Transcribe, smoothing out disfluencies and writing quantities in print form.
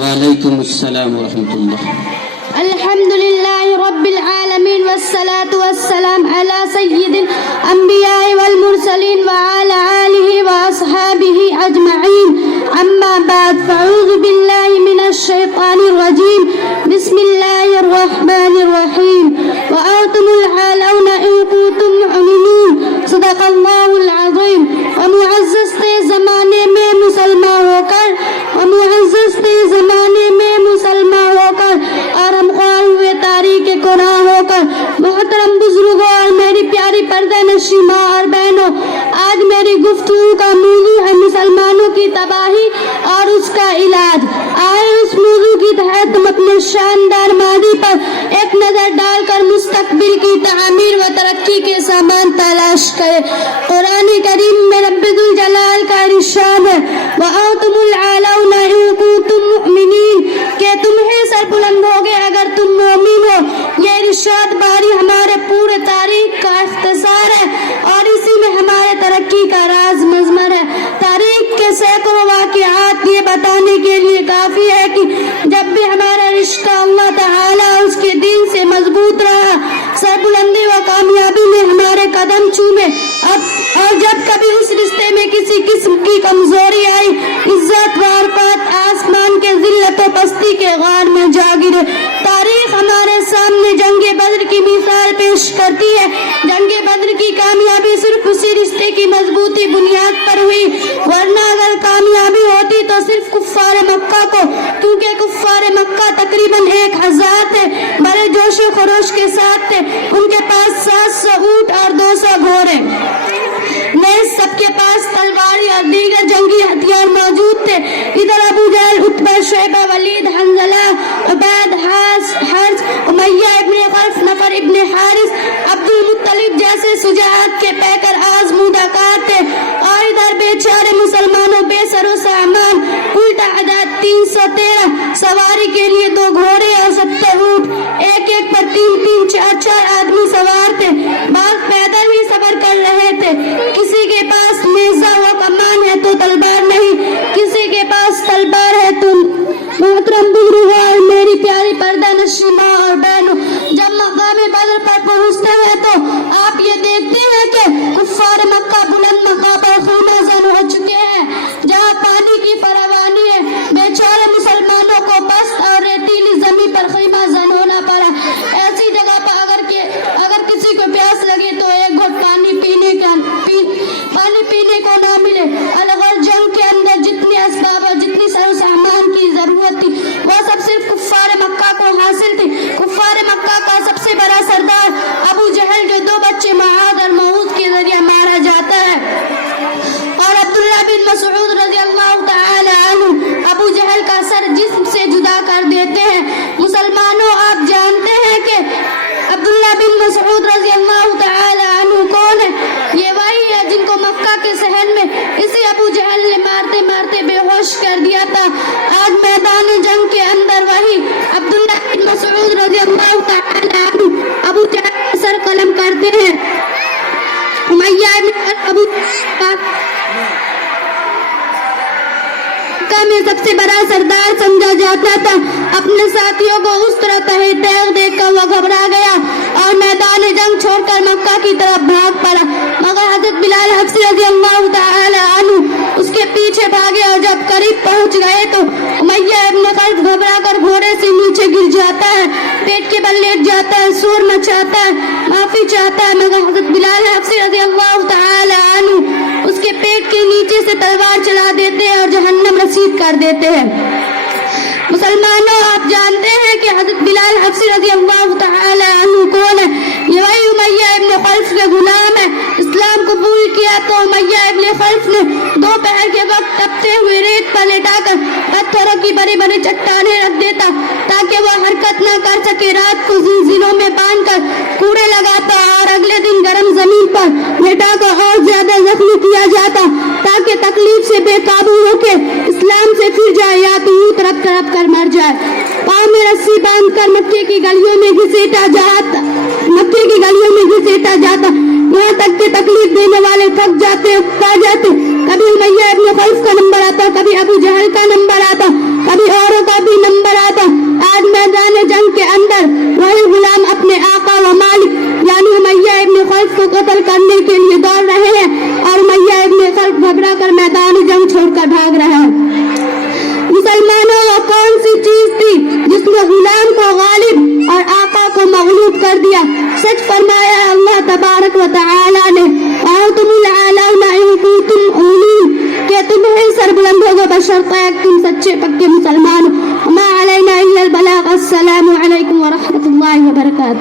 وعلیکم السلام ورحمۃ اللہ. الحمد لله رب العالمين والصلاة والسلام على سيد الأنبياء والمرسلين وعلى آله وأصحابه أجمعين. أما بعد فأعوذ بالله من الشيطان الرجيم. بسم الله الرحمن الرحيم. وأنتم الأعلون إن كنتم مؤمنين. صدق الله العظيم. ومعزز زمانے میں مسلمان ہو کر ومعزز زمانے میں مسلمان ہو کر اور ہم خوار ہوئے تاریخ قرآن ہو کر محترم بزرگوں اور میری پیاری پردہ نشی ماں اور بہنوں، آج میری گفتگو کا موضوع ہے مسلمانوں کی تباہی اور اس کا علاج. آئے اس موضوع کی تحت ہم اپنے شاندار ماضی پر ایک نظر ڈال کر مستقبل کی تعمیر و ترقی کے سامان تلاش کریں. قرآن کریم میں رب ذوالجلال کا ارشاد ہے وَأَنْتُمُ الْأَعْلَوْنَ إِن كُنتُم مُؤْمِنِينَ کہ تمہیں سر بلند ہوگے اگر تم مومن ہو. یہ ارشاد باری ہمارے پورے تاریخ کا اختصار ہے اور اسی میں ہمارے ترقی کا راز مضمر ہے. تاریخ کے سینکڑوں واقعات یہ بتانے کے لیے کافی ہے کہ جب بھی ہمارا رشتہ اللہ تعالیٰ اس کے دین سے مضبوط رہا، سربلندی و کامیابی میں ہمارے قدم چومے، اور جب کبھی اس رشتے میں کسی قسم کی کمزوری آئی، عزت و عرفات آسمان کے ذلت و پستی کے غار میں جا گرے. تاریخ ہمارے سامنے جنگ بدر کی مثال پیش کرتی ہے. جنگ بدر کی کامیابی صرف اسی رشتے کی مضبوطی بنیاد پر ہوئی، ورنہ اگر کامیابی ہوتی تو صرف کفار مکہ کو، کیونکہ کفار مکہ تقریباً 1000 تھے، بڑے جوش و خروش کے ساتھ تھے. ان کے پاس 700 اونٹ اور 200 گھوڑے، سب کے پاس تلوار اور دیگر جنگی ہتھیار موجود تھے. ادھر ابو جہل، عتبہ، شیبہ، ولید، حنظلہ، عبید، حرز، امیہ ابن خلف، نفر ابن حارث، عبد المطلب جیسے شجاعت کے پیکر آزمودہ کار تھے. اور ادھر بیچارے مسلمانوں بے سر و سامان، کل تعداد 313، سواری کے لیے 2 گھوڑے اور 70 اونٹ، ایک ایک پر 3 4 آدمی سوار تھے. بعض پیدل ہی سفر کر رہے تھے. کسی کے پاس نیزہ و کمان ہے تو تلوار نہیں، کسی کے پاس تلوار ہے تو محترم بزرگوں اور میری پیاری پردہ نشی ماں اور بہنوں، جب مقام بدر پر پہنچتے ہیں تو آپ یہ دیکھتے ہیں کہ کفار مکہ بلند مقام پر خیمہ زن ہو چکے ہیں، جہاں پانی کی فراوانی ہے. بیچارے مسلمانوں کو پست اور ریتیلی زمین پر خیمہ زن ہونا پڑا. ایسی جگہ پر اگر کسی کو پیاس لگے تو ایک گھٹ پانی پینے کو نہ ملے. الغر جنگ کے اندر جتنے اسباب اور جتنی سر سامان کی ضرورت تھی وہ سب صرف کفار مکہ کو حاصل تھی. کفار مکہ کا سب سے بڑا سردار ابو جہل، جو 2 بچے معاذ اور معوذ کے ذریعے مارا جاتا ہے، اور عبداللہ بن مسعود رضی اللہ تعالی عنہ ابو جہل کا سر جسم سے جدا کر دیتے ہیں. مسلمانوں، آپ جانتے ہیں کہ عبداللہ بن مسعود رضی اللہ تعالی عنہ کون ہے؟ یہ وہی ہے جن کو مکہ کے صحن میں اسی ابو جہل نے مارتے مارتے بے ہوش کر دیا تھا. آج میدان جنگ کے اندر وہی عبداللہ بن مسعود رضی اللہ تعالی عنہ ابو جہل کا سر قلم کرتے ہیں. امیہ بن ابو میں سب سے بڑا سردار سمجھا جاتا تھا. اپنے ساتھیوں کو اس طرح تہے تیغ دیکھ کر وہ گھبرا گیا اور میدان جنگ چھوڑ کر مکہ کی طرف بھاگ پڑا. مگر حضرت بلال حبشی رضی اللہ تعالی عنہ اس کے پیچھے بھاگے اور جب قریب پہنچ گئے تو امیہ ابن خلف گھبرا کر گھوڑے سے نیچے گر جاتا ہے، پیٹ کے بل لیٹ جاتا ہے، شور مچاتا ہے، معافی چاہتا ہے. مگر حضرت بلال حبشی رضی اللہ تعالی عنہ اس کے پیٹ کے نیچے سے تلوار چلا دیتے ہیں اور جہنم رسید کر دیتے ہیں. مسلمانوں، آپ جانتے ہیں کہ حضرت بلال حبشی رضی اللہ تعالی عنہ کون ہے؟ یہ وہی امیہ ابن خلف کے غلام ہے. اسلام قبول کیا تو امیہ ابن خلف نے دوپہر کے وقت تپتے ہوئے ریت پر لٹا کر پتھروں کی بڑی بڑی چٹانیں رکھ دیتا تاکہ وہ حرکت نہ کر سکے. رات کو زنجیروں میں باندھ کر کوڑے لگاتا اور اگلے دن گرم زمین پر لٹا کر اور زیادہ زخمی کیا جاتا تاکہ تکلیف سے بے قابو ہو کے اسلام سے پھر جائے یا تو تڑپ تڑپ کر مر جائے. پاؤں میں رسی باندھ کر مکے کی گلیوں میں گھسیٹا جاتا یہاں تک کہ تکلیف دینے والے تھک جاتے پا جاتے. کبھی امیہ ابن خلف کا نمبر آتا، کبھی ابو جہل کا نمبر آتا، کبھی اوروں کا بھی سچ فرمایا اللہ تبارک و تعالی نے وَأَنْتُمُ الْأَعْلَوْنَ إِن كُنتُم مُؤْمِنِينَ کہ تمہیں سربلند ہوگا بشرطہ کہ تم سچے پکے مسلمان ہو. وما علینا الا البلاغ. السلام علیکم ورحمۃ اللہ وبرکاتہ.